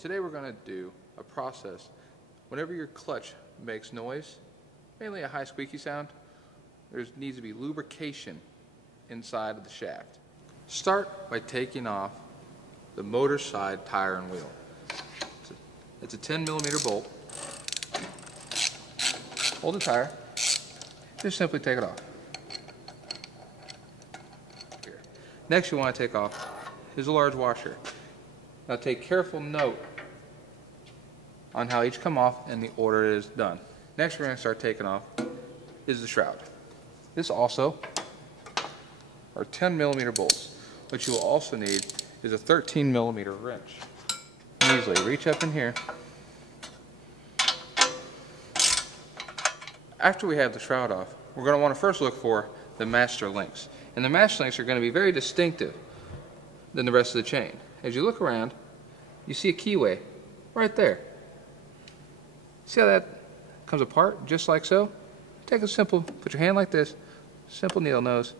Today we're going to do a process. Whenever your clutch makes noise, mainly a high squeaky sound, there needs to be lubrication inside of the shaft. Start by taking off the motor side tire and wheel. It's a 10mm bolt. Hold the tire, just simply take it off. Here. Next you want to take off is a large washer. Now take careful note on how each come off and the order it is done. Next we're going to start taking off is the shroud. This also are 10mm bolts. What you will also need is a 13mm wrench. Easily reach up in here. After we have the shroud off, we're going to want to first look for the master links. And the master links are going to be very distinctive than the rest of the chain. As you look around, you see a keyway right there. See how that comes apart just like so? Take a simple, put your hand like this, simple needle nose.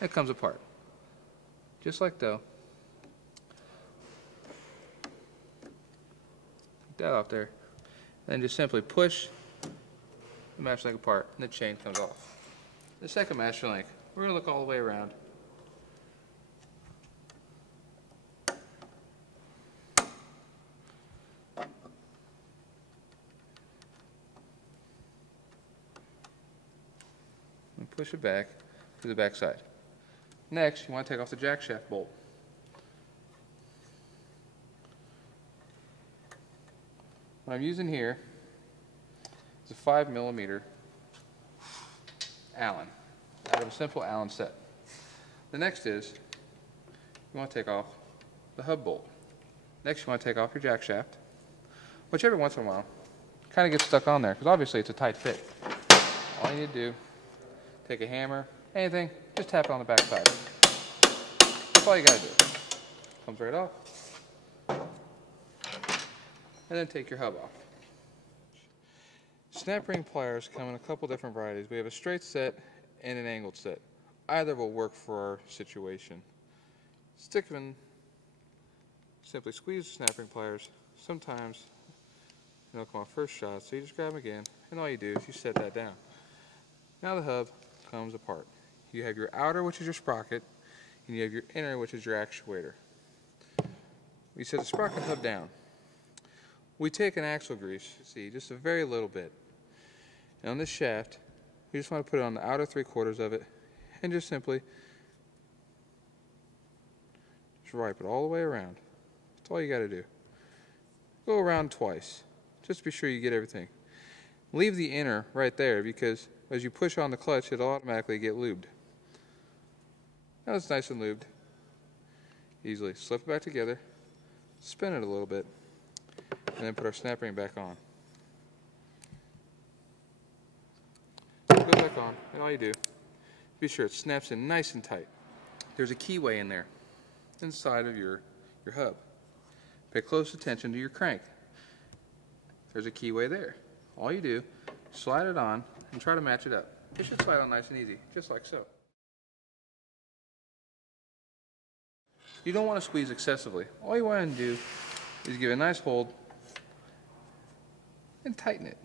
It comes apart. Just like so. Put that off there. Then just simply push the master link apart and the chain comes off. The second master link, we're going to look all the way around. And push it back to the back side. Next, you want to take off the jack shaft bolt. What I'm using here is a 5mm Allen, out of a simple Allen set. The next is, you want to take off the hub bolt. Next you want to take off your jack shaft, which every once in a while kind of gets stuck on there, because obviously it's a tight fit. All you need to do, take a hammer, anything, just tap it on the back side. That's all you got to do. Comes right off. And then take your hub off. Snap ring pliers come in a couple different varieties. We have a straight set and an angled set. Either will work for our situation. Stick them in, simply squeeze the snap ring pliers. Sometimes they'll come off first shot, so you just grab them again, and all you do is you set that down. Now the hub comes apart. You have your outer, which is your sprocket, and you have your inner, which is your actuator. We set the sprocket hub down. We take an axle grease, see, just a very little bit. And on this shaft, we just want to put it on the outer 3/4 of it and just simply just wipe it all the way around. That's all you got to do. Go around twice, just to be sure you get everything. Leave the inner right there because as you push on the clutch, it'll automatically get lubed. Now it's nice and lubed. Easily slip it back together, spin it a little bit, and then put our snap ring back on. Go back on, and all you do, be sure it snaps in nice and tight. There's a keyway in there, inside of your hub. Pay close attention to your crank. There's a keyway there. All you do, slide it on, and try to match it up. It should slide on nice and easy, just like so. You don't want to squeeze excessively. All you want to do is give it a nice hold and tighten it,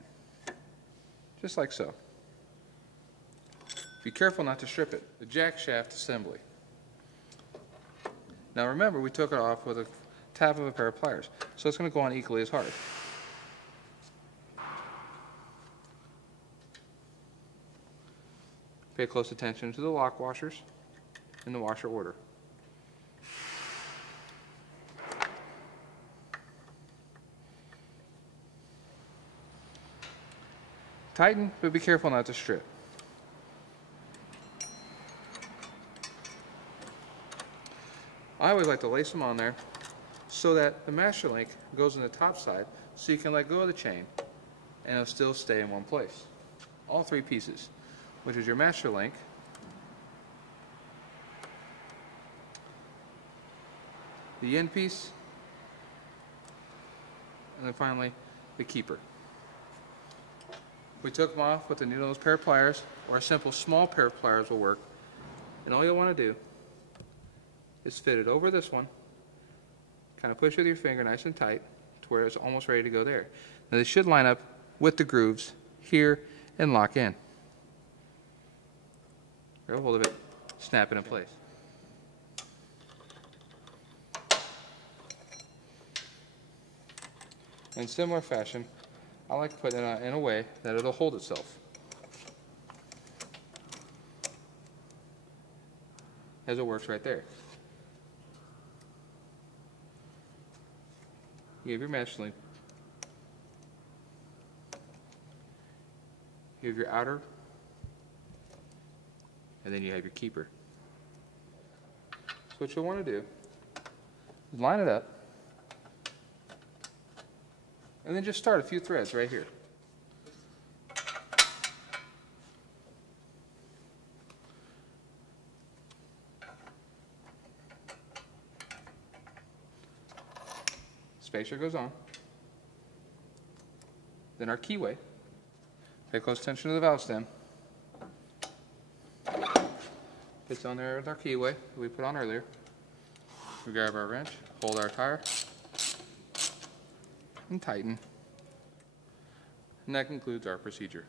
just like so. Be careful not to strip it. The jack shaft assembly. Now remember, we took it off with a tap of a pair of pliers, so it's going to go on equally as hard. Pay close attention to the lock washers in the washer order. Tighten, but be careful not to strip. I always like to lace them on there so that the master link goes in the top side so you can let go of the chain and it'll still stay in one place. All three pieces, which is your master link, the end piece, and then finally the keeper. We took them off with a needle-nose pair of pliers, or a simple small pair of pliers will work. And all you'll want to do is fit it over this one kind of push with your finger nice and tight to where it's almost ready to go there. Now they should line up with the grooves here and lock in. Grab hold of it, snap it in place. In similar fashion, I like to put it in a way that it'll hold itself. As it works right there. You have your match link. You have your outer, and then you have your keeper. So what you'll want to do is line it up, and then just start a few threads right here. Spacer goes on. Then our keyway. Pay close attention to the valve stem. Fits on there with our keyway that we put on earlier. We grab our wrench, hold our tire, and tighten. And that concludes our procedure.